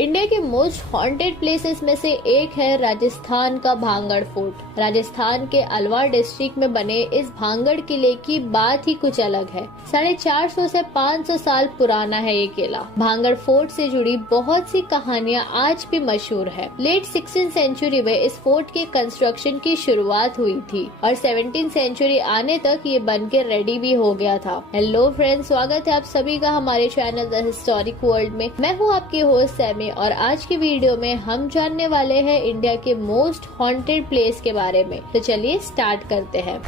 India के most haunted places में से एक है राजस्थान का भांगड़ फोर्ट। राजस्थान के अलवार डिस्ट्रिक्ट में बने इस भांगड़ किले की बात ही कुछ अलग है। 450 से 500 साल पुराना है ये किला। भांगड़ फोर्ट से जुड़ी बहुत सी कहानियां आज भी मशहूर है। लेट 16th सेंचुरी में इस फोर्ट के कंस्ट्रक्शन की शुरुआत हुई थी और 17th सेंचुरी आने तक ये बनके रेडी भी हो गया था। हेलो फ्रेंड्स, स्वागत है आप सभी का हमारे चैनल द हिस्टोरिक वर्ल्ड में। मैं हूँ आपकी होस्ट सैमी और आज की वीडियो में हम जानने वाले हैं इंडिया के मोस्ट हॉन्टेड प्लेस के बारे में। तो चलिए स्टार्ट करते हैं।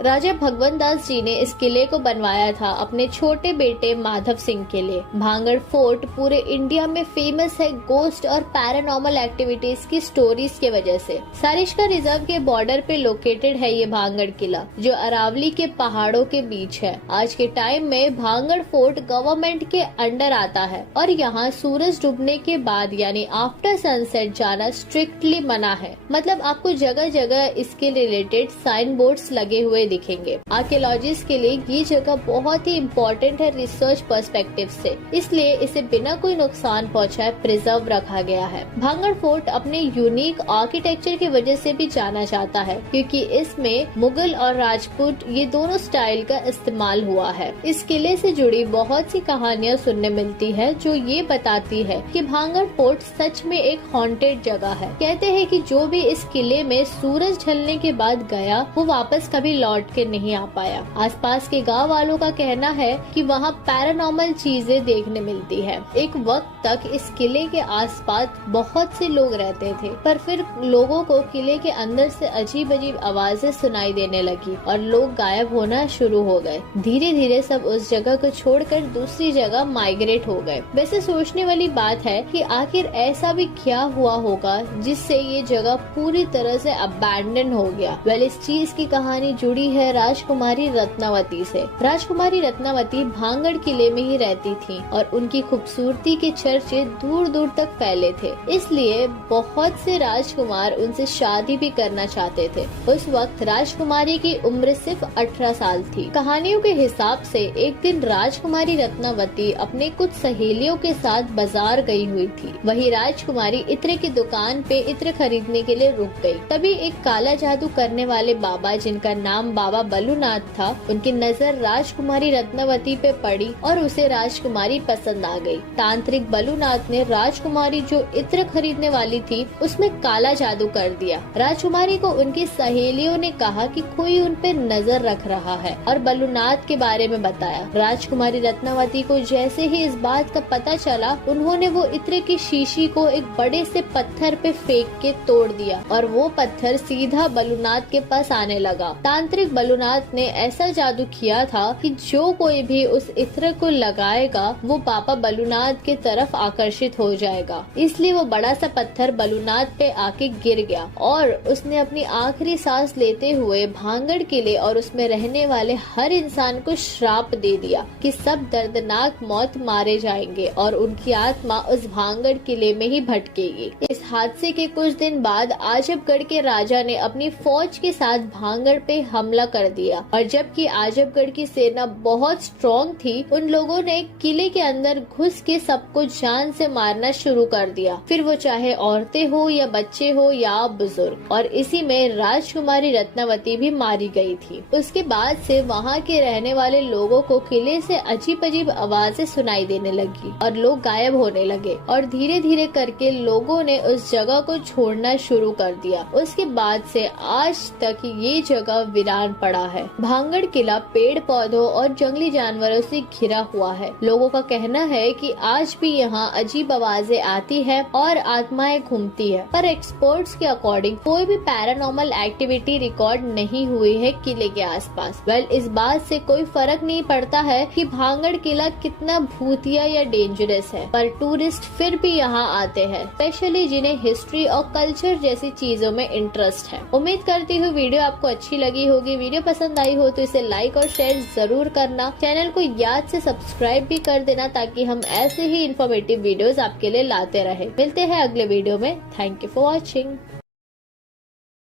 राजा भगवंत दास जी ने इस किले को बनवाया था अपने छोटे बेटे माधव सिंह के लिए। भांगड़ फोर्ट पूरे इंडिया में फेमस है गोस्ट और पैरानॉर्मल एक्टिविटीज की स्टोरीज के वजह से। सरिस्का रिजर्व के बॉर्डर पे लोकेटेड है ये भांगड़ किला, जो अरावली के पहाड़ों के बीच है। आज के टाइम में भांगड़ फोर्ट गवर्नमेंट के अंडर आता है और यहाँ सूरज डूबने के बाद यानी आफ्टर सनसेट जाना स्ट्रिक्टली मना है। मतलब आपको जगह जगह इसके रिलेटेड साइन बोर्ड्स लगे हुए दिखेंगे। आर्कियोलॉजिस्ट के लिए ये जगह बहुत ही इम्पोर्टेंट है रिसर्च पर्सपेक्टिव से, इसलिए इसे बिना कोई नुकसान पहुंचाए प्रिजर्व रखा गया है। भांगड़ फोर्ट अपने यूनिक आर्किटेक्चर की वजह से भी जाना जाता है, क्योंकि इसमें मुगल और राजपूत ये दोनों स्टाइल का इस्तेमाल हुआ है। इस किले से जुड़ी बहुत सी कहानियां सुनने मिलती है जो ये बताती है कि भांगड़ फोर्ट सच में एक हॉन्टेड जगह है। कहते हैं कि जो भी इस किले में सूरज ढलने के बाद गया वो वापस कभी लौट के नहीं आ पाया। आसपास के गांव वालों का कहना है कि वहां पैरानॉर्मल चीजें देखने मिलती है। एक वक्त तक इस किले के आसपास बहुत से लोग रहते थे, पर फिर लोगों को किले के अंदर से अजीब अजीब आवाजें सुनाई देने लगी और लोग गायब होना शुरू हो गए। धीरे धीरे सब उस जगह को छोड़कर दूसरी जगह माइग्रेट हो गए। वैसे सोचने वाली बात है कि आखिर ऐसा भी क्या हुआ होगा जिससे ये जगह पूरी तरह से अबैंडन हो गया। इस चीज की कहानी जुड़ी है राजकुमारी रत्नावती से। राजकुमारी रत्नावती भांगड़ किले में ही रहती थी और उनकी खूबसूरती के चर्चे दूर दूर तक फैले थे, इसलिए बहुत से राजकुमार उनसे शादी भी करना चाहते थे। उस वक्त राजकुमारी की उम्र सिर्फ 18 साल थी। कहानियों के हिसाब से एक दिन राजकुमारी रत्नावती अपने कुछ सहेलियों के साथ बाजार गई हुई थी। वही राजकुमारी इत्र की दुकान पे इत्र खरीदने के लिए रुक गई। तभी एक काला जादू करने वाले बाबा, जिनका नाम बाबा बलुनाथ था, उनकी नजर राजकुमारी रत्नावती पे पड़ी और उसे राजकुमारी पसंद आ गई। तांत्रिक बलुनाथ ने राजकुमारी जो इत्र खरीदने वाली थी उसमें काला जादू कर दिया। राजकुमारी को उनकी सहेलियों ने कहा कि कोई उन पे नजर रख रहा है और बलुनाथ के बारे में बताया। राजकुमारी रत्नावती को जैसे ही इस बात का पता चला, उन्होंने वो इत्र की शीशी को एक बड़े से पत्थर पे फेंक के तोड़ दिया और वो पत्थर सीधा बलुनाथ के पास आने लगा। तांत्रिक बलुनाथ ने ऐसा जादू किया था कि जो कोई भी उस इत्र को लगाएगा वो बाबा बलुनाथ के तरफ आकर्षित हो जाएगा। इसलिए वो बड़ा सा पत्थर बलुनाथ पे आके गिर गया और उसने अपनी आखिरी सांस लेते हुए भांगड़ किले और उसमें रहने वाले हर इंसान को श्राप दे दिया कि सब दर्दनाक मौत मारे जाएंगे और उनकी आत्मा उस भांगड़ किले में ही भटकेगी। इस हादसे के कुछ दिन बाद आजमगढ़ के राजा ने अपनी फौज के साथ भांगड़ पे हमला कर दिया और जबकि आजमगढ़ की सेना बहुत स्ट्रॉन्ग थी, उन लोगों ने किले के अंदर घुस के सबको जान से मारना शुरू कर दिया, फिर वो चाहे औरतें हो या बच्चे हो या बुजुर्ग। और इसी में राजकुमारी रत्नावती भी मारी गई थी। उसके बाद से वहाँ के रहने वाले लोगों को किले से अजीब अजीब आवाजें सुनाई देने लगी और लोग गायब होने लगे और धीरे धीरे करके लोगों ने उस जगह को छोड़ना शुरू कर दिया। उसके बाद से आज तक ये जगह वीरान पड़ा है। भांगड़ किला पेड़ पौधों और जंगली जानवरों से घिरा हुआ है। लोगों का कहना है कि आज भी यहाँ अजीब आवाजें आती है और आत्माएं घूमती है, पर एक्सपर्ट्स के अकॉर्डिंग कोई भी पैरानॉर्मल एक्टिविटी रिकॉर्ड नहीं हुई है किले के आसपास। इस बात से कोई फर्क नहीं पड़ता है कि भांगड़ किला कितना भूतिया या डेंजरस है, पर टूरिस्ट फिर भी यहाँ आते हैं, स्पेशली जिन्हें हिस्ट्री और कल्चर जैसी चीजों में इंटरेस्ट है। उम्मीद करती हूँ वीडियो आपको अच्छी लगी होगी। वीडियो पसंद आई हो तो इसे लाइक और शेयर जरूर करना। चैनल को याद से सब्सक्राइब भी कर देना ताकि हम ऐसे ही इन्फॉर्मेटिव वीडियोस आपके लिए लाते रहे। मिलते हैं अगले वीडियो में। Thank you for watching.